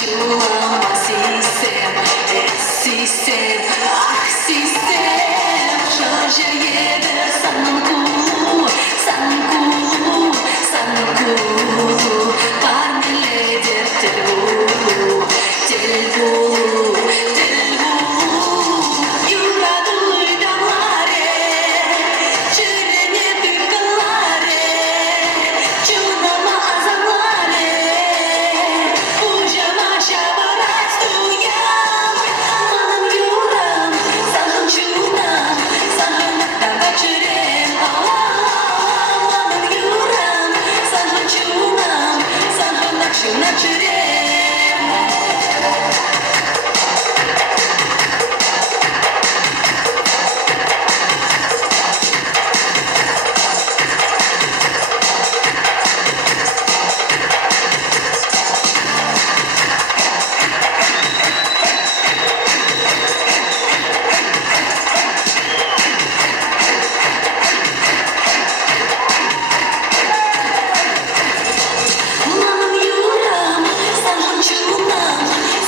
Çulama sistem, sistem, ah sistem. Şarja yeder sanım kulu, sanım kulu, sanım kulu. Karneledir telbulu, telbulu, telbulu. Yuraduy damlare, çürene bükalare, çunama azamare. Pujama şabarat duyam, manam yuram, sanam çunam, sanam nakta çürem. Manam yuram, sanam çunam, sanam nakşuna çürem. Manam yuram, sanam çunam,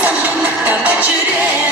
sanam nakta çürem.